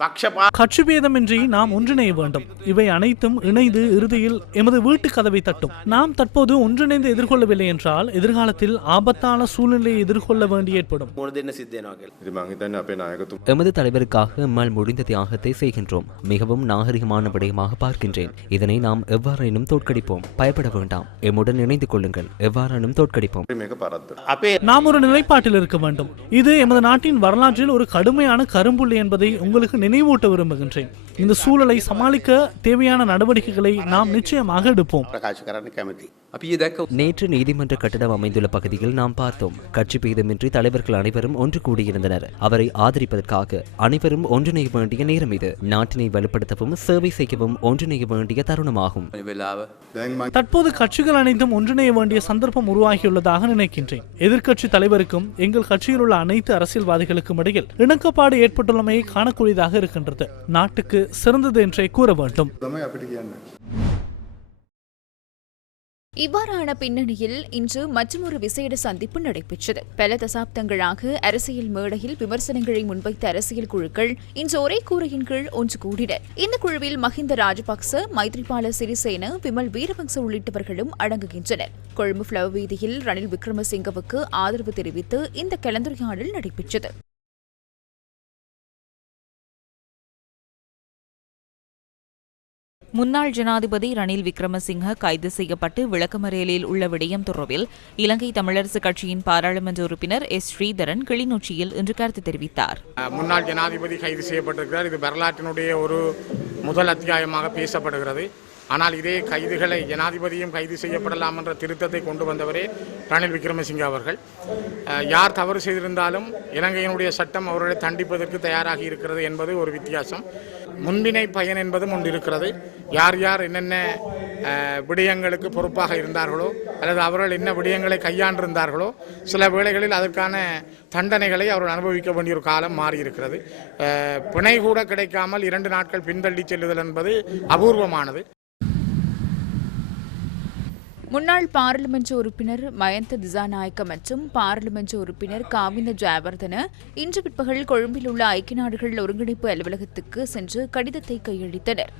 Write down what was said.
கட்சி பேதமின்றி நாம் ஒன்றிணைய வேண்டும். இவை அனைத்தும் இணைந்து இறுதியில் எமது வீட்டு கதவை தட்டும். நாம் தற்போது ஒன்றிணைந்து எதிர்கொள்ளவில்லை என்றால் எதிர்காலத்தில் ஆபத்தான சூழ்நிலையை எதிர்கொள்ள வேண்டி ஏற்படும். எமது தலைவருக்காக எம்மால் முடிந்த தியாகத்தை செய்கின்றோம். மிகவும் நாகரிகமான விடயமாக பார்க்கின்றேன். இதனை நாம் எவ்வாறேனும் தோற்கடிப்போம். பயப்பட வேண்டாம். எம்முடன் இணைந்து கொள்ளுங்கள். எவ்வாறானும் தோற்கடிப்போம். நாம் ஒரு நிலைப்பாட்டில் இருக்க வேண்டும். இது எமது நாட்டின் வரலாற்றில் ஒரு கடுமையான கரும்புள்ளி என்பதை உங்களுக்கு நினைவூட்ட விரும்புகின்றேன். இந்த சூழலை சமாளிக்க தேவையான நடவடிக்கைகளை நாம் நிச்சயமாக எடுப்போம். நேற்று நீதிமன்ற கட்டடம் அமைந்துள்ள பகுதியில் நாம் பார்த்தோம். கட்சி பேதமின்றி தலைவர்கள் அனைவரும் ஒன்று கூடியிருந்தனர். அவரை ஆதரிப்பதற்காக அனைவரும் ஒன்றிணைய வேண்டிய நேரம் இது. நாட்டினை வலுப்படுத்தவும் சேவை செய்யவும் ஒன்றிணைய வேண்டிய தருணமாகும். தற்போது கட்சிகள் அனைத்தும் ஒன்றிணைய வேண்டிய சந்தர்ப்பம் உருவாகியுள்ளதாக நினைக்கின்றேன். எதிர்க்கட்சி தலைவருக்கும் எங்கள் கட்சியில் உள்ள அனைத்து அரசியல்வாதிகளுக்கும் இடையில் இணக்கப்பாடு ஏற்பட்டுள்ளமையை காணக்கூடியதாக இருக்கின்றது. நாட்டுக்கு சிறந்தது என்றே கூற வேண்டும். இவ்வாறான பின்னணியில் இன்று மற்றொரு விசேட சந்திப்பு நடைபெற்றது. பல தசாப்தங்களாக அரசியல் மேடையில் விமர்சனங்களை முன்வைத்த அரசியல் குழுக்கள் இன்று ஒரே கூரையின் கீழ் ஒன்று கூடினர். இந்த குழுவில் மஹிந்த ராஜபக்ச, மைத்ரிபால சிறிசேன, விமல் வீரவங்ச உள்ளிட்டவர்களும் அடங்குகின்றனர். கொழும்பு ஃப்ளவர் வீதியில் ரணில் விக்ரமசிங்கவுக்கு ஆதரவு தெரிவித்து இந்த கலந்துரையாடல் நடைபெற்றது. முன்னாள் ஜனாதிபதி ரணில் விக்ரமசிங்க கைது செய்யப்பட்டு விளக்கமறியலில் உள்ள விடயம் தொடர்பில் இலங்கை தமிழரசுக் கட்சியின் பாராளுமன்ற உறுப்பினர் எஸ். ஸ்ரீதரன் கிளிநொச்சியில் இன்று கருத்து தெரிவித்தார். முன்னாள் ஜனாதிபதி கைது செய்யப்பட்டிருக்கிறார். இது வரலாற்றினுடைய ஒரு முதல் அத்தியாயமாக பேசப்படுகிறது. ஆனால் இதே கைதுகளை ஜனாதிபதியும் கைது செய்யப்படலாம் என்ற திருத்தத்தை கொண்டு வந்தவரே ரணில் விக்ரமசிங்க அவர்கள். யார் தவறு செய்திருந்தாலும் இலங்கையினுடைய சட்டம் அவர்களை தண்டிப்பதற்கு தயாராகி இருக்கிறது என்பது ஒரு வித்தியாசம். முன்பினை பயன் என்பதும் ஒன்று இருக்கிறது. யார் யார் என்னென்ன விடயங்களுக்கு பொறுப்பாக இருந்தார்களோ அல்லது அவர்கள் என்ன விடயங்களை கையாண்டிருந்தார்களோ சில வேளைகளில் அதற்கான தண்டனைகளை அவர்கள் அனுபவிக்க வேண்டிய ஒரு காலம் மாறியிருக்கிறது. பிணை கூட கிடைக்காமல் 2 நாட்கள் பின்தள்ளி செல்லுதல் என்பது அபூர்வமானது. முன்னாள் பாராளுமன்ற உறுப்பினர் மயந்த திசாநாயக்க மற்றும் பாராளுமன்ற உறுப்பினர் காவிந்த ஜெயவர்தன இன்று பிற்பகல் கொழும்பில் உள்ள ஐக்கிய நாடுகள் ஒருங்கிணைப்பு அலுவலகத்துக்கு சென்று கடிதத்தை கையளித்தனர்.